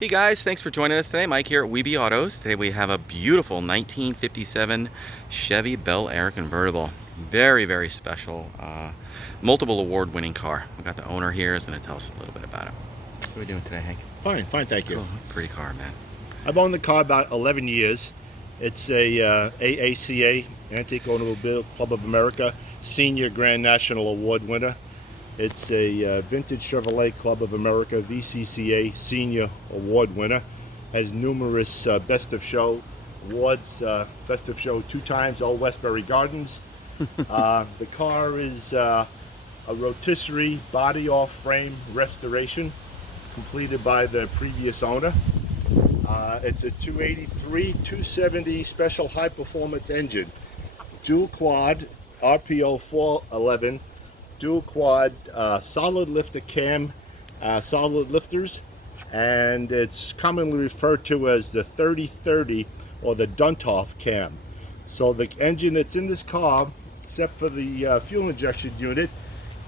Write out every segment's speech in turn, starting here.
Hey guys, thanks for joining us today. Mike here at Weeby Autos. Today we have a beautiful 1957 Chevy Bel Air convertible. Very, very special, multiple award-winning car. We've got the owner here. He's going to tell us a little bit about it. What are we doing today, Hank? Fine, thank you. Cool. Pretty car, man. I've owned the car about 11 years. It's a AACA, Antique Automobile Club of America, Senior Grand National Award winner. It's a Vintage Chevrolet Club of America, VCCA Senior Award winner. Has numerous Best of Show awards. Best of Show 2 times, Old Westbury Gardens. The car is a rotisserie body off frame restoration completed by the previous owner. It's a 283, 270 special high performance engine. Dual quad, RPO 411. Dual quad solid lifter cam, solid lifters, and it's commonly referred to as the 3030 or the Duntov cam. So the engine that's in this car, except for the fuel injection unit,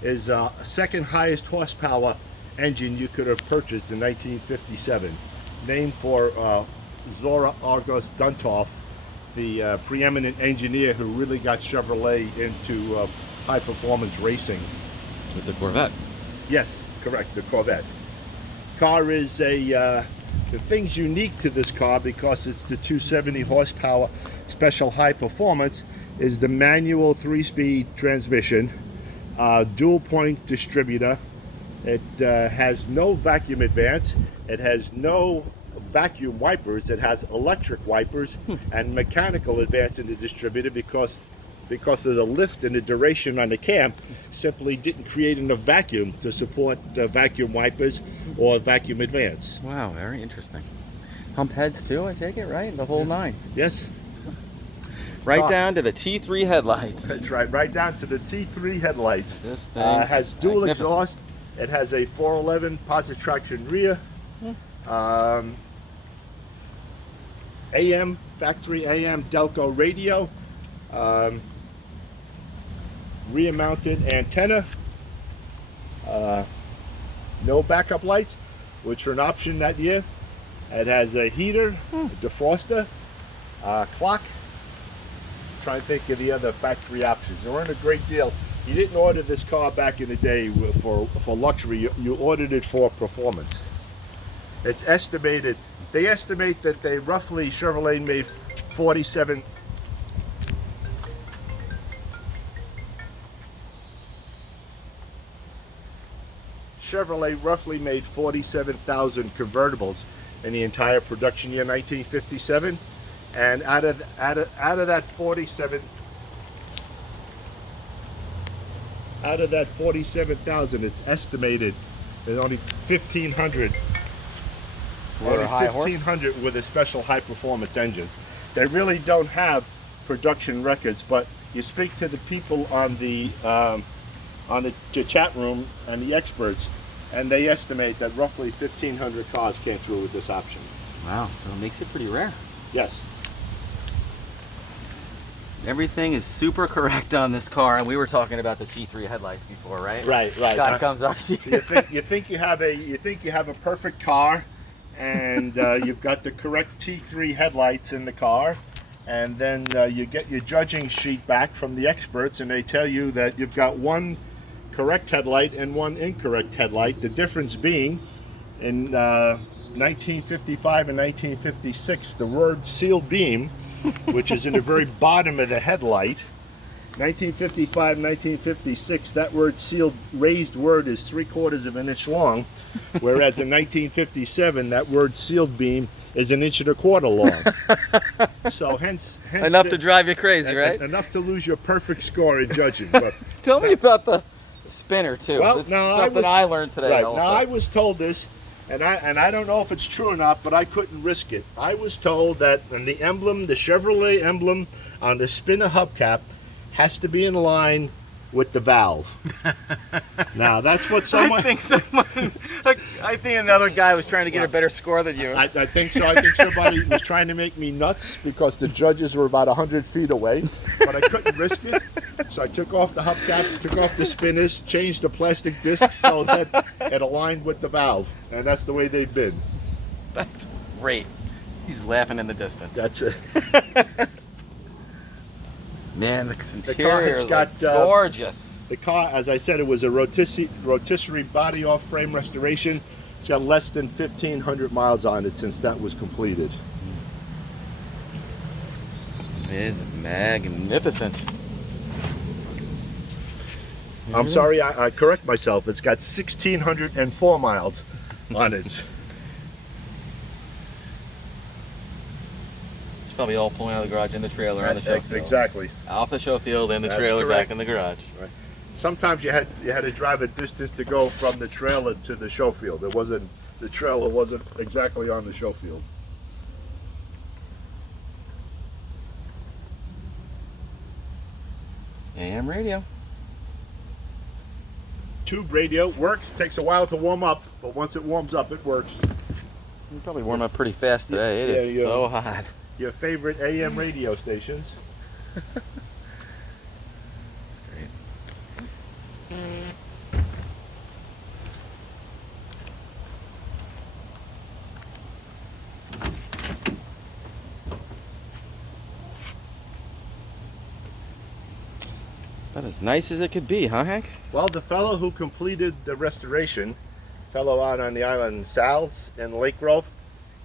is a second highest horsepower engine you could have purchased in 1957, named for Zora Argos Duntov, the preeminent engineer who really got Chevrolet into high performance racing. With the Corvette. Yes, correct, the Corvette. Car is the thing's unique to this car because it's the 270 horsepower special high performance is the manual 3-speed transmission, dual point distributor. It has no vacuum advance. It has no vacuum wipers. It has electric wipers and mechanical advance in the distributor because of the lift and the duration on the cam simply didn't create enough vacuum to support vacuum wipers or vacuum advance. Wow, very interesting. Hump heads too, I take it, right? The whole nine. Yes. Right down to the T3 headlights. That's right down to the T3 headlights. This thing has dual exhaust. It has a 411 positive traction rear. AM, factory AM Delco radio. Rear mounted antenna, no backup lights, which were an option that year. It has a heater, a defroster, clock. Trying to think of the other factory options. There weren't a great deal. You didn't order this car back in the day for luxury. You ordered it for performance. It's estimated. They estimate that Chevrolet made 47. Chevrolet roughly made 47,000 convertibles in the entire production year 1957, and out of that 47,000, it's estimated that only 1,500 were the special high performance engines. They really don't have production records, but you speak to the people on the chat room and the experts, and they estimate that roughly 1,500 cars came through with this option. Wow, so it makes it pretty rare. Yes. Everything is super correct on this car, and we were talking about the T3 headlights before, right? Right. God comes up. You think you have a perfect car, and you've got the correct T3 headlights in the car, and then you get your judging sheet back from the experts, and they tell you that you've got one correct headlight and one incorrect headlight. The difference being in 1955 and 1956, the word sealed beam, which is in the very bottom of the headlight. 1955, 1956, that word sealed raised word is 3/4 of an inch long, whereas in 1957, that word sealed beam is 1.25 inches long. So hence enough to drive you crazy, right? Enough to lose your perfect score in judging. But tell me about the spinner too. Well, That's something I learned today. Right, also. now I was told this, and I don't know if it's true or not, but I couldn't risk it. I was told that the emblem, the Chevrolet emblem on the spinner hubcap, has to be in line with the valve. Now that's what someone. I think another guy was trying to get a better score than you. I think so. I think somebody was trying to make me nuts because the judges were about 100 feet away, but I couldn't risk it. So I took off the hubcaps, took off the spinners, changed the plastic disc so that it aligned with the valve, and that's the way they've been. That's great. He's laughing in the distance. That's it. Man, the car interior has is got, gorgeous. The car, as I said, it was a rotisserie body off frame restoration. It's got less than 1,500 miles on it since that was completed. It is magnificent. I'm sorry, I correct myself. It's got 1,604 miles on it. It's probably all pulling out of the garage in the trailer on the show field. Exactly. Off the show field in the That's trailer correct. back in the garage. Right. Sometimes you had to drive a distance to go from the trailer to the show field. The trailer wasn't exactly on the show field. AM radio. Tube radio works. Takes a while to warm up, but once it warms up, it works. You probably warm up pretty fast today. It is so hot. Your favorite AM radio stations. That's great. About as nice as it could be, huh, Hank? Well, the fellow who completed the restoration, fellow out on the island, Sal's in Lake Grove,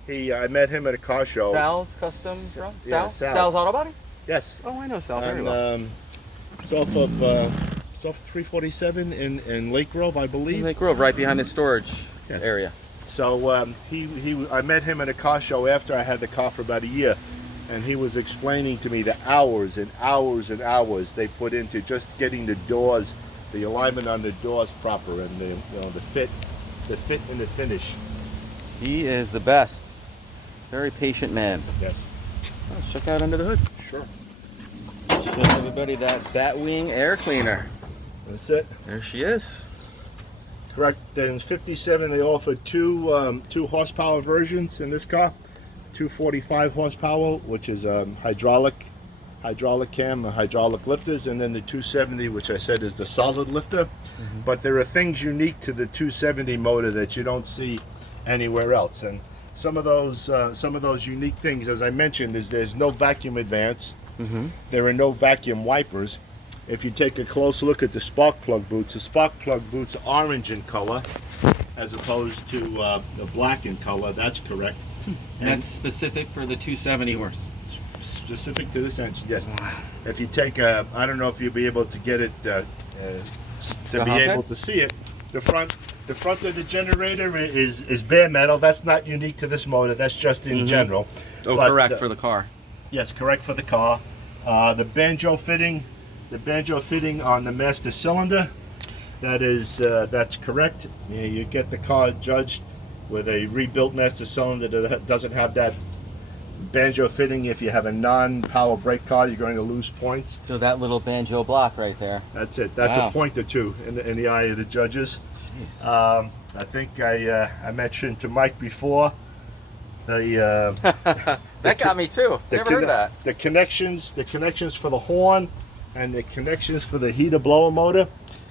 I met him at a car show. Sal's Custom Bro? Yeah, Sal's Auto Body? Yes. Oh, I know Sal very And, well. it's off of 347 in Lake Grove, I believe. Lake Grove, right behind the storage Yes. area. So I met him at a car show after I had the car for about a year, and he was explaining to me the hours and hours and hours they put into just getting the doors, the alignment on the doors proper, and the fit and the finish. He is the best. Very patient man. Yes. Let's check out under the hood. Sure. Show everybody that Batwing air cleaner. That's it. There she is. Correct. In '57, they offered two horsepower versions in this car. 245 horsepower, which is hydraulic cam, hydraulic lifters, and then the 270, which I said is the solid lifter. But there are things unique to the 270 motor that you don't see anywhere else, and some of those unique things, as I mentioned, is there's no vacuum advance. There are no vacuum wipers. If you take a close look at the spark plug boots, the spark plug boots are orange in color as opposed to the black in color. That's correct. And that's specific for the 270 horse. Specific to this engine, yes. If you take I don't know if you'll be able to get it to be able to see it. The front of the generator is bare metal. That's not unique to this motor. That's just in general. Oh, But, correct for the car. Yes, correct for the car. The banjo fitting on the master cylinder, that's correct. You get the car judged with a rebuilt master cylinder that doesn't have that banjo fitting. If you have a non-power brake car, you're going to lose points. So that little banjo block right there. That's it. That's Wow. a point or two in the eye of the judges. I think I mentioned to Mike before That got me too. Never heard of that. The connections for the horn and the connections for the heater blower motor.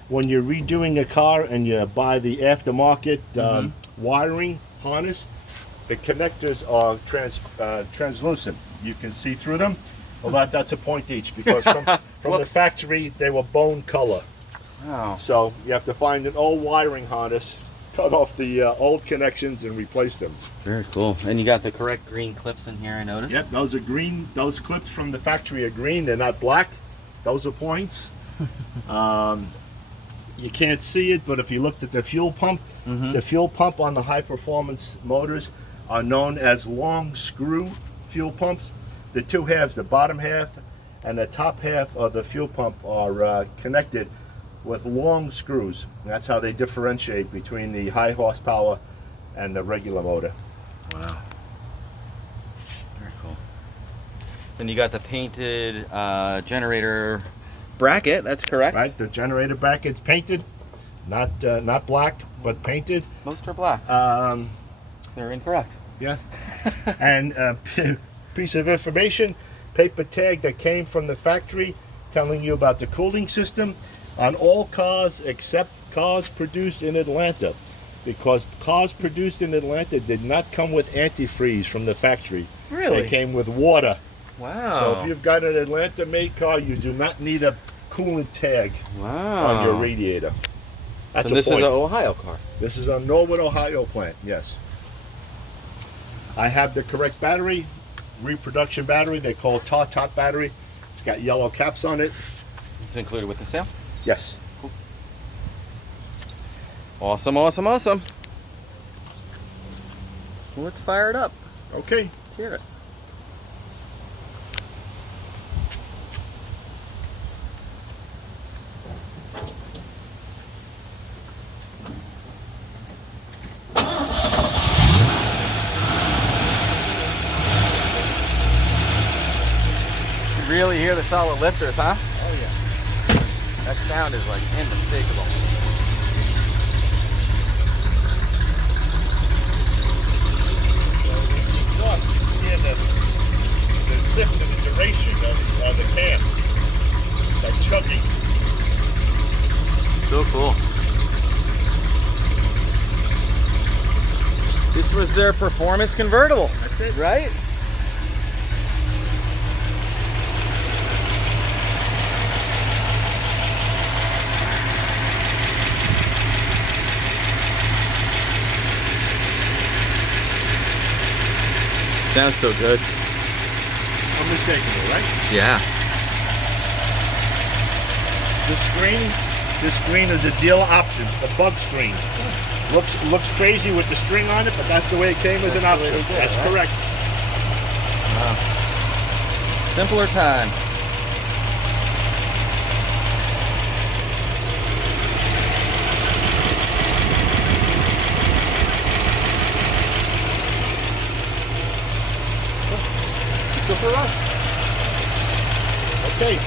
When you're redoing a car and you buy the aftermarket wiring harness, the connectors are translucent. You can see through them. Well, that's a point each because from the factory they were bone color. Wow. So you have to find an old wiring harness, cut off the old connections and replace them. Very cool. And you got the correct green clips in here, I noticed. Yep, those are green. Those clips from the factory are green. They're not black. Those are points. You can't see it, but if you looked at the fuel pump, the fuel pump on the high performance motors are known as long screw fuel pumps. The two halves, the bottom half and the top half of the fuel pump, are connected with long screws. And that's how they differentiate between the high horsepower and the regular motor. Wow. Very cool. Then you got the painted generator bracket. That's correct. Right, the generator bracket's painted, not black, but painted. Most are black. They're incorrect. Yeah. And piece of information, paper tag that came from the factory telling you about the cooling system on all cars except cars produced in Atlanta. because cars produced in Atlanta did not come with antifreeze from the factory. Really? They came with water. Wow. So if you've got an Atlanta-made car, you do not need a coolant tag on your radiator. That's and this point. is an Ohio car. This is a Norwood, Ohio plant, yes. I have the correct battery, reproduction battery. They call it top battery. It's got yellow caps on it. It's included with the sale? Yes. Cool. Awesome, awesome, awesome. Well, let's fire it up. Okay. Let's hear it. Really hear the solid lifters, huh? Oh yeah. That sound is like unmistakable. You hear the lift and the duration of the cam. That chugging. So cool. This was their performance convertible. That's it. Right? Sounds so good. Unmistakable, right? Yeah. This screen is a deal option, the bug screen. Looks crazy with the string on it, but that's the way it came as an option. That's correct. Wow. Simpler time. Let's go for a run. Okay.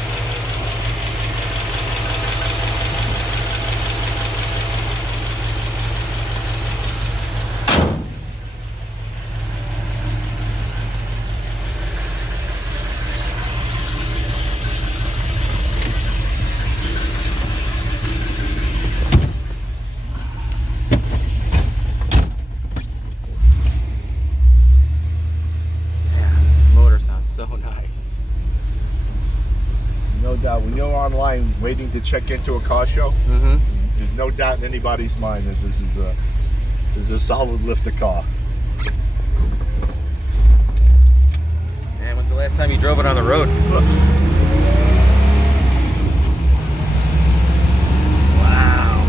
So nice. No doubt, when you're online waiting to check into a car show, there's no doubt in anybody's mind that this is a solid lifter car. And when's the last time you drove it on the road? Look. Wow.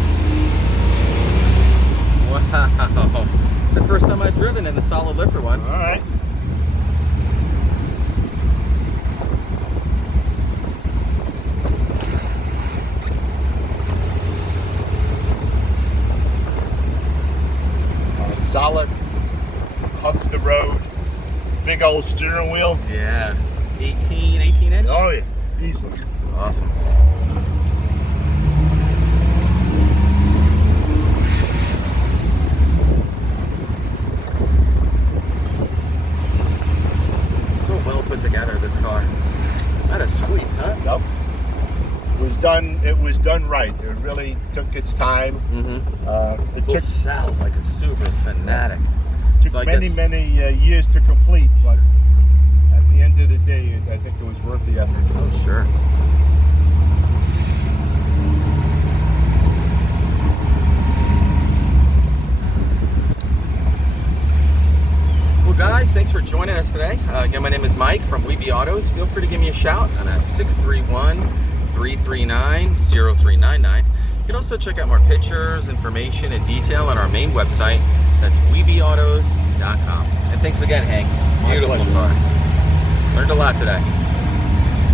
Wow. It's the first time I've driven in the solid lifter one. All right. Solid, hugs the road, big old steering wheel. Yeah, 18 inch? Oh yeah, easily. Awesome. So well put together, this car. That is sweet, huh? Yep. It was done right. It really took its time. It sounds like a super fanatic. Took So many years to complete, but at the end of the day, I think it was worth the effort. Oh, sure. Well, guys, thanks for joining us today. Again, my name is Mike from Weeby Autos. Feel free to give me a shout on 631-339-0399. You can also check out more pictures, information, and detail on our main website. That's weebyautos.com. And thanks again, Hank. Beautiful car. Learned a lot today.